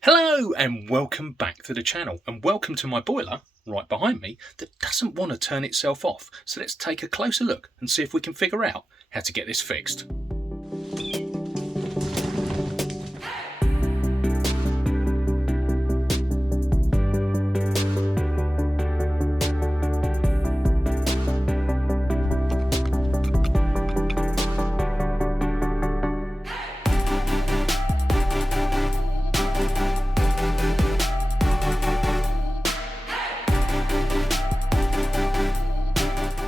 Hello and welcome back to the channel, and welcome to my boiler right behind me that doesn't want to turn itself off. So let's take a closer look and see if we can figure out how to get this fixed.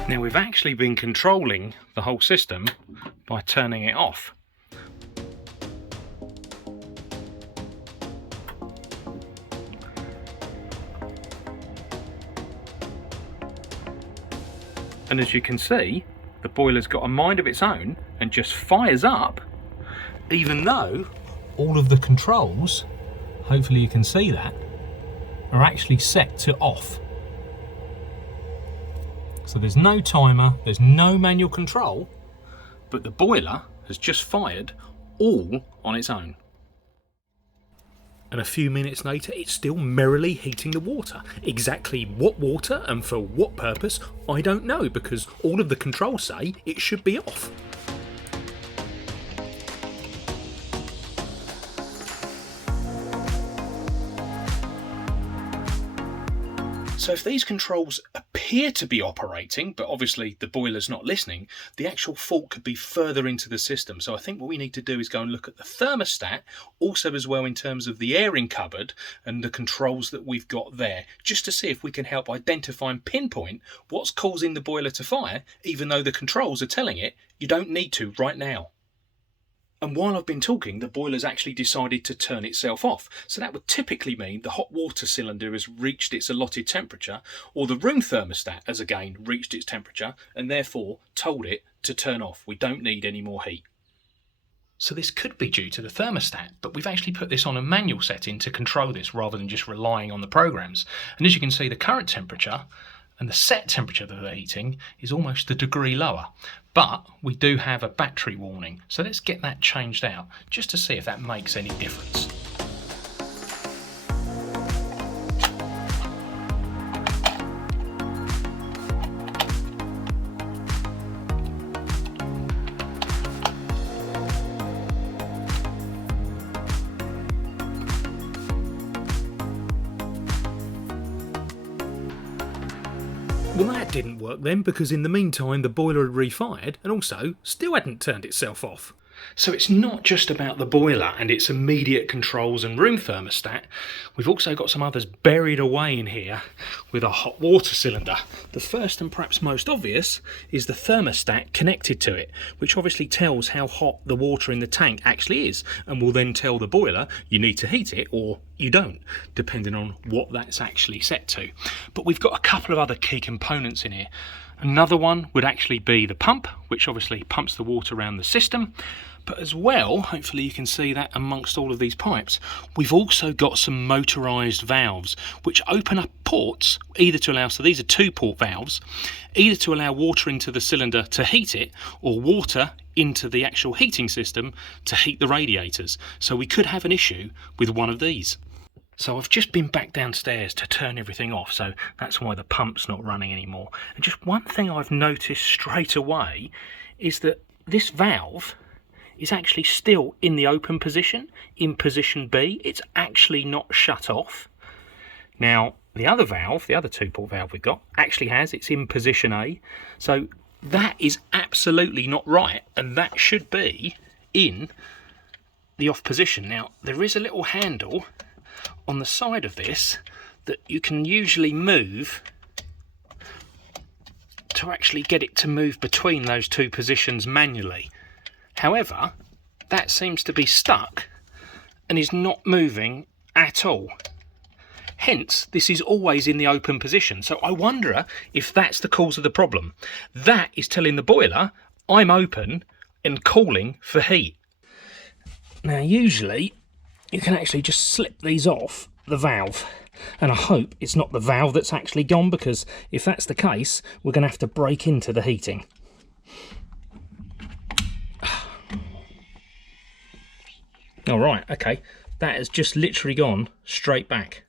Now we've actually been controlling the whole system by turning it off. And as you can see, the boiler's got a mind of its own and just fires up, even though all of the controls, hopefully you can see that, are actually set to off. So there's no timer, there's no manual control, but the boiler has just fired all on its own. And a few minutes later, it's still merrily heating the water. Exactly what water and for what purpose, I don't know, because all of the controls say it should be off. So if these controls appear to be operating, but obviously the boiler's not listening, the actual fault could be further into the system. So I think what we need to do is go and look at the thermostat, also as well in terms of the airing cupboard and the controls that we've got there, just to see if we can help identify and pinpoint what's causing the boiler to fire, even though the controls are telling it you don't need to right now. And while I've been talking, the boiler's actually decided to turn itself off. So that would typically mean the hot water cylinder has reached its allotted temperature, or the room thermostat has again reached its temperature and therefore told it to turn off. We don't need any more heat. So this could be due to the thermostat, but we've actually put this on a manual setting to control this rather than just relying on the programs. And as you can see, the current temperature and the set temperature that they're heating is almost a degree lower. But we do have a battery warning, so let's get that changed out just to see if that makes any difference. Well, that didn't work then, because in the meantime the boiler had refired and also still hadn't turned itself off. So it's not just about the boiler and its immediate controls and room thermostat. We've also got some others buried away in here with a hot water cylinder. The first and perhaps most obvious is the thermostat connected to it, which obviously tells how hot the water in the tank actually is, and will then tell the boiler you need to heat it or you don't, depending on what that's actually set to. But we've got a couple of other key components in here. Another one would actually be the pump, which obviously pumps the water around the system. But as well, hopefully you can see that amongst all of these pipes, we've also got some motorised valves which open up ports either to allow, so these are 2-port valves, either to allow water into the cylinder to heat it, or water into the actual heating system to heat the radiators. So we could have an issue with one of these. So I've just been back downstairs to turn everything off, so that's why the pump's not running anymore. And just one thing I've noticed straight away is that this valve is actually still in the open position, in position B. It's actually not shut off. Now, the other valve, the other 2-port valve we've got, actually has, it's in position A. So that is absolutely not right, and that should be in the off position. Now, there is a little handle on the side of this that you can usually move to actually get it to move between those 2 positions manually. However, that seems to be stuck and is not moving at all. Hence, this is always in the open position. So I wonder if that's the cause of the problem. That is telling the boiler, I'm open and calling for heat. Now, usually, you can actually just slip these off the valve. And I hope it's not the valve that's actually gone, because if that's the case, we're going to have to break into the heating. All right, okay, that has just literally gone straight back.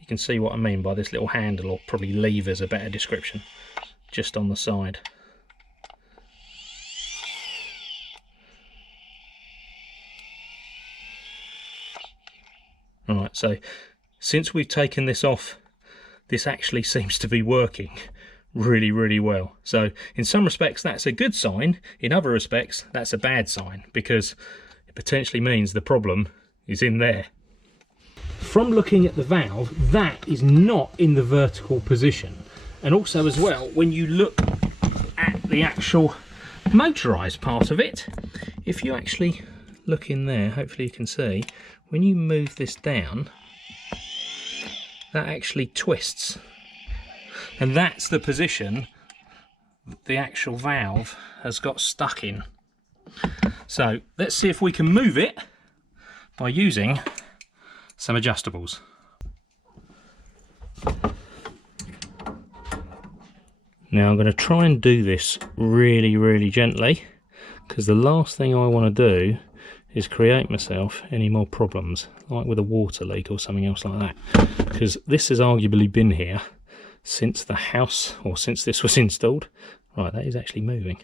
You can see what I mean by this little handle, or probably lever's a better description, just on the side. Alright, so since we've taken this off, this actually seems to be working really, really well. So in some respects that's a good sign, in other respects that's a bad sign, because it potentially means the problem is in there. From looking at the valve, that is not in the vertical position. And also as well, when you look at the actual motorised part of it, if you actually look in there, hopefully you can see, when you move this down, that actually twists. And that's the position the actual valve has got stuck in. So let's see if we can move it by using some adjustables. Now I'm going to try and do this really, really gently, because the last thing I want to do is create myself any more problems, like with a water leak or something else like that, because this has arguably been here since the house, or since this was installed. Right, that is actually moving.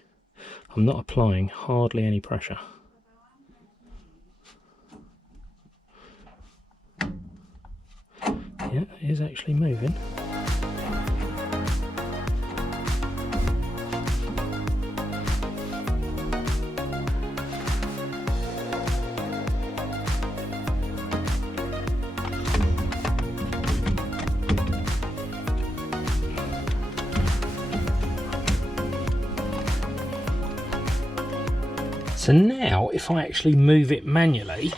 I'm not applying hardly any pressure. Yeah, it is actually moving. So now, if I actually move it manually,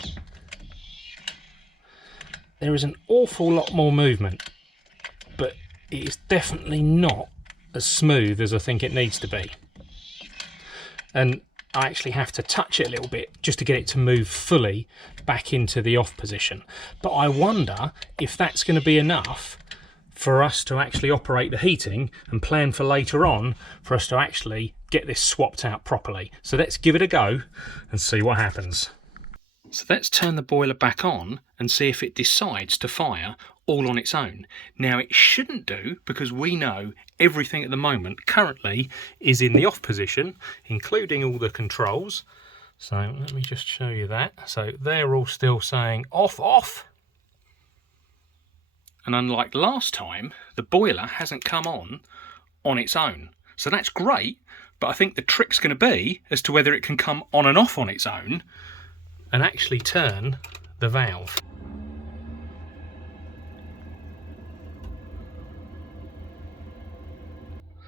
there is an awful lot more movement, but it is definitely not as smooth as I think it needs to be. And I actually have to touch it a little bit just to get it to move fully back into the off position. But I wonder if that's going to be enough for us to actually operate the heating and plan for later on for us to actually get this swapped out properly. So let's give it a go and see what happens. So let's turn the boiler back on and see if it decides to fire all on its own. Now it shouldn't do, because we know everything at the moment currently is in the off position, including all the controls. So let me just show you that. So they're all still saying off, off. And unlike last time, the boiler hasn't come on its own. So that's great, but I think the trick's going to be as to whether it can come on and off on its own and actually turn the valve.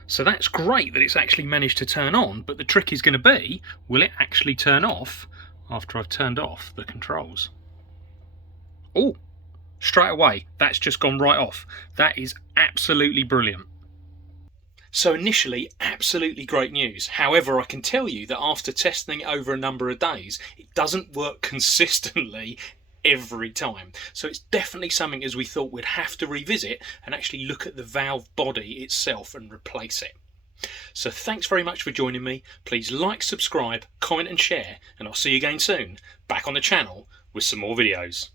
So that's great that it's actually managed to turn on, but the trick is going to be, will it actually turn off after I've turned off the controls? Oh! Straight away, that's just gone right off. That is absolutely brilliant. So initially, absolutely great news. However, I can tell you that after testing it over a number of days, it doesn't work consistently every time. So it's definitely something, as we thought, we'd have to revisit and actually look at the valve body itself and replace it. So thanks very much for joining me. Please like, subscribe, comment and share, and I'll see you again soon, back on the channel with some more videos.